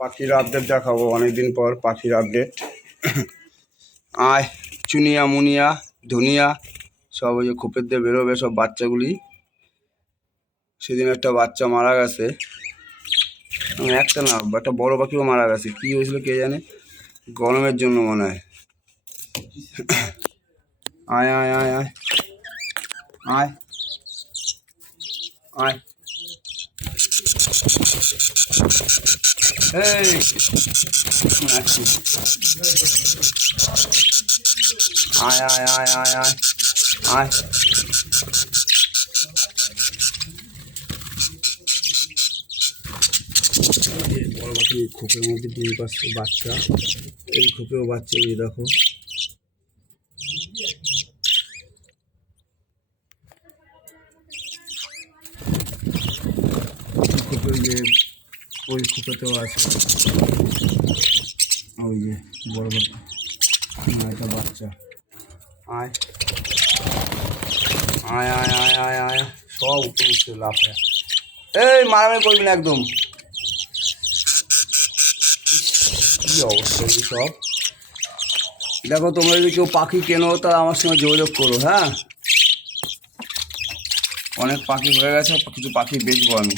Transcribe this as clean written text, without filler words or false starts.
পাখির আপডেট দেখাবো অনেকদিন পর। পাখির আপডেট আয় চুনিয়া মুনিয়া ধুনিয়া সব ওই যে খোপের দিয়ে বেরোবে সব বাচ্চাগুলি। সেদিন একটা বাচ্চা মারা গেছে, একটা না একটা বড় পাখিও মারা গেছে। কী হয়েছিল কে জানে, গরমের জন্য মনে হয়। আয় আয় আয় আয় আয় আয় এই আয় আয় আয় আয় আয় আয় বড় পাখি খোপের মধ্যে ডিম পাচ্ছে বাচ্চা, এই খোপেও বাচ্চা, এই দেখো। খোপে ওই খোপেতেও আছে, ওই যে বড় পাখি একটা বাচ্চা। আয় আয় আয় আয় আয় আয় সব উপরে উঠছে লাফে। এই মারামারি করবি না একদম। কি অবস্থা সব দেখো। তোমরা যদি কেউ পাখি কেনো তাহলে আমার সঙ্গে যোগাযোগ করো। হ্যাঁ, অনেক পাখি হয়ে গেছে, কিছু পাখি বেচবো আমি।